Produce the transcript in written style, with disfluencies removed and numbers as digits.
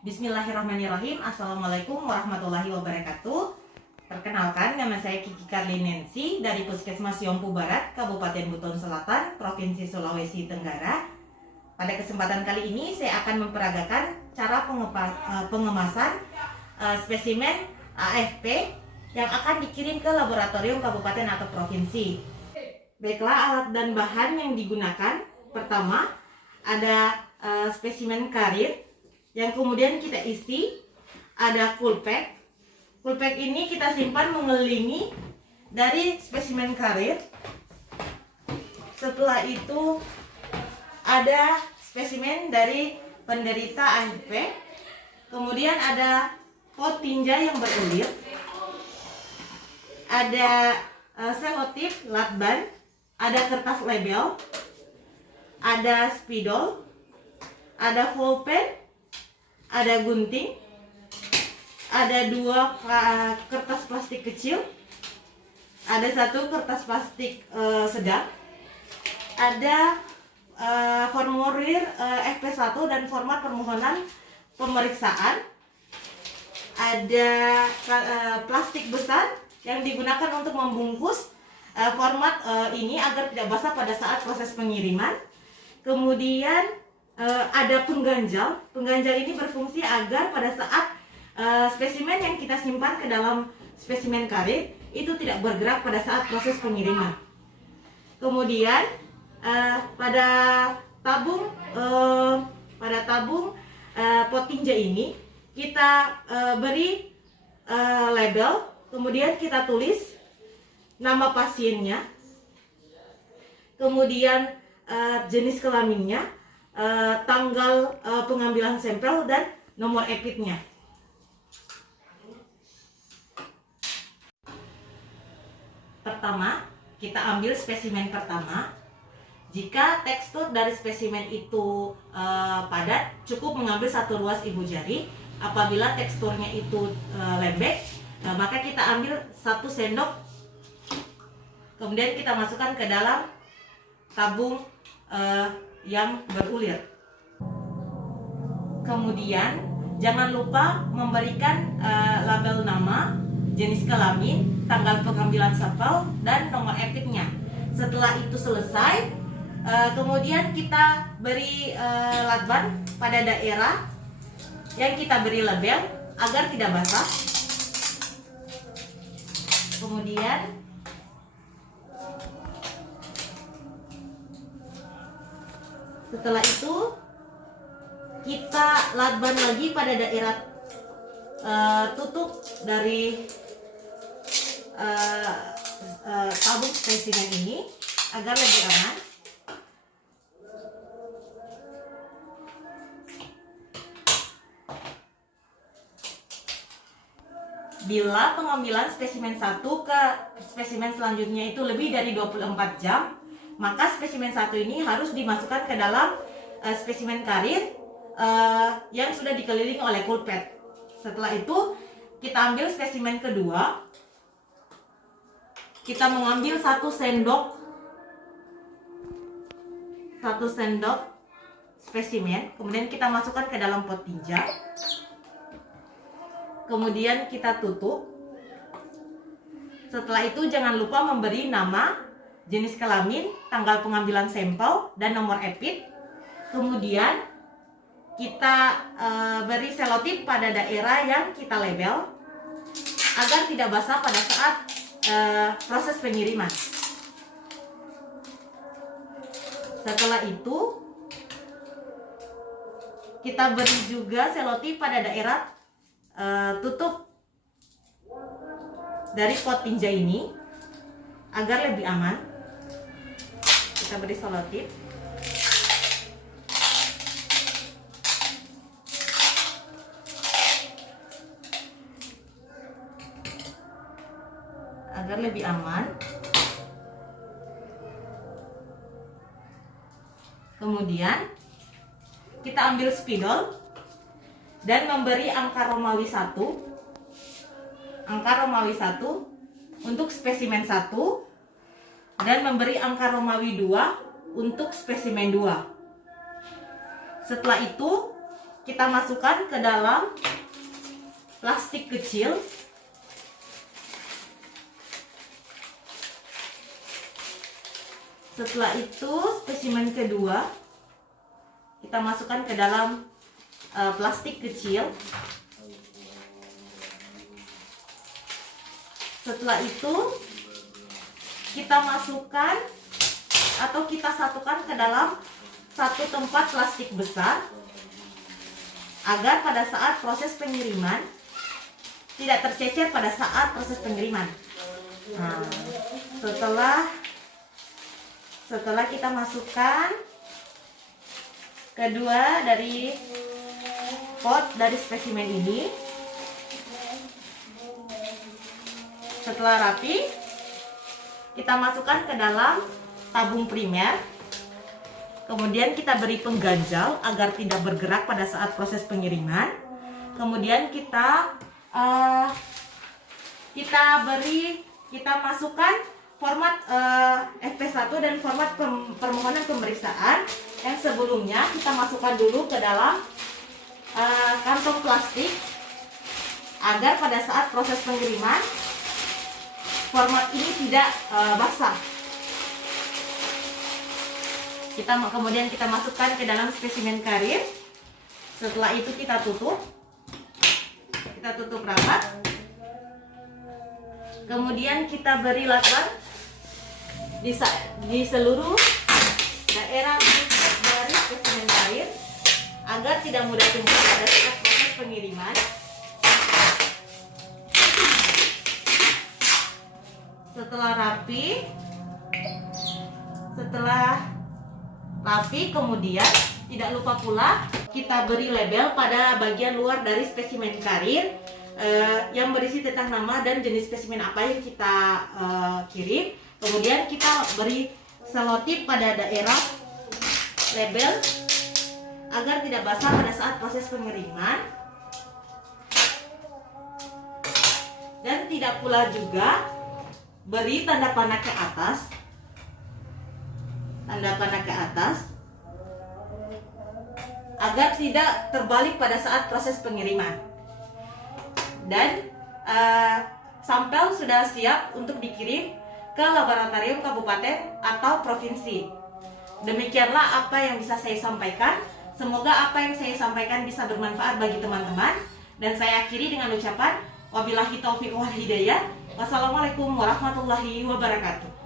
Bismillahirrahmanirrahim. Assalamualaikum warahmatullahi wabarakatuh. Perkenalkan, nama saya Kiki Karlinensi dari Puskesmas Yompu Barat, Kabupaten Buton Selatan, Provinsi Sulawesi Tenggara. Pada kesempatan kali ini saya akan memperagakan cara pengemasan spesimen AFP yang akan dikirim ke laboratorium kabupaten atau provinsi. Baiklah, alat dan bahan yang digunakan. Pertama, ada spesimen karir yang kemudian kita isi. Ada kulpek. Kulpek ini kita simpan mengelilingi dari spesimen karir. Setelah itu ada spesimen dari penderita AFP. Kemudian ada pot tinja yang berulir. Ada selotip, lakban, ada kertas label, ada spidol, ada pulpen, ada gunting, ada 2 kertas plastik kecil, ada 1 kertas plastik sedang, ada formulir FP1 dan format permohonan pemeriksaan, ada plastik besar yang digunakan untuk membungkus format ini agar tidak basah pada saat proses pengiriman. Kemudian ada pengganjal. Pengganjal ini berfungsi agar pada saat spesimen yang kita simpan ke dalam spesimen karir itu tidak bergerak pada saat proses pengiriman. Kemudian pada tabung pot tinja ini kita beri label, kemudian kita tulis nama pasiennya, kemudian jenis kelaminnya, tanggal pengambilan sampel, dan nomor EPIT-nya. Pertama, kita ambil spesimen pertama. Jika tekstur dari spesimen itu padat, cukup mengambil 1 ruas ibu jari. Apabila teksturnya itu lembek, maka kita ambil 1 sendok, kemudian kita masukkan ke dalam tabung yang berulir. Kemudian jangan lupa memberikan label nama, jenis kelamin, tanggal pengambilan sampel, dan nomor EPIT-nya. Setelah itu selesai, kemudian kita beri lakban pada daerah yang kita beri label agar tidak basah. Kemudian setelah itu kita lakban lagi pada daerah tutup dari tabung spesimen ini agar lebih aman. Bila pengambilan spesimen 1 ke spesimen selanjutnya itu lebih dari 24 jam, maka spesimen 1 ini harus dimasukkan ke dalam spesimen karir yang sudah dikelilingi oleh kulpet. Setelah itu kita ambil spesimen kedua. Kita mengambil 1 sendok spesimen, kemudian kita masukkan ke dalam pot tinja. Kemudian kita tutup. Setelah itu jangan lupa memberi nama, jenis kelamin, tanggal pengambilan sampel, dan nomor EPIT. Kemudian kita beri selotip pada daerah yang kita label agar tidak basah pada saat proses pengiriman. Setelah itu kita beri juga selotip pada daerah tutup dari pot tinja ini agar lebih aman. Kita beri selotip. Agar lebih aman. Kemudian kita ambil spidol dan memberi angka Romawi 1. Angka Romawi 1 untuk spesimen 1 dan memberi angka Romawi 2 untuk spesimen 2. Setelah itu kita masukkan ke dalam plastik kecil. Setelah itu spesimen kedua kita masukkan ke dalam plastik kecil. Setelah itu kita masukkan atau kita satukan ke dalam satu tempat plastik besar agar pada saat proses pengiriman tidak tercecer pada saat proses pengiriman. Nah, setelah kita masukkan kedua dari pot dari spesimen ini, setelah rapi kita masukkan ke dalam tabung primer. Kemudian kita beri pengganjal agar tidak bergerak pada saat proses pengiriman. Kemudian kita masukkan format FP1 dan format permohonan pemeriksaan yang sebelumnya kita masukkan dulu ke dalam kantong plastik agar pada saat proses pengiriman format ini tidak basah. Kemudian kita masukkan ke dalam spesimen karir. Setelah itu kita tutup rapat. Kemudian kita beri lakban di seluruh daerah dari spesimen karir agar tidak mudah tumpah pada saat proses pengiriman. Setelah rapi, kemudian tidak lupa pula kita beri label pada bagian luar dari spesimen karir yang berisi tentang nama dan jenis spesimen apa yang kita kirim. Kemudian kita beri selotip pada daerah label agar tidak basah pada saat proses pengiriman. Dan tidak pula juga beri tanda panah ke atas, agar tidak terbalik pada saat proses pengiriman. Dan sampel sudah siap untuk dikirim ke laboratorium kabupaten atau provinsi. Demikianlah apa yang bisa saya sampaikan. Semoga apa yang saya sampaikan bisa bermanfaat bagi teman-teman. Dan saya akhiri dengan ucapan wabillahi taufiq wal hidayah. Wassalamualaikum warahmatullahi wabarakatuh.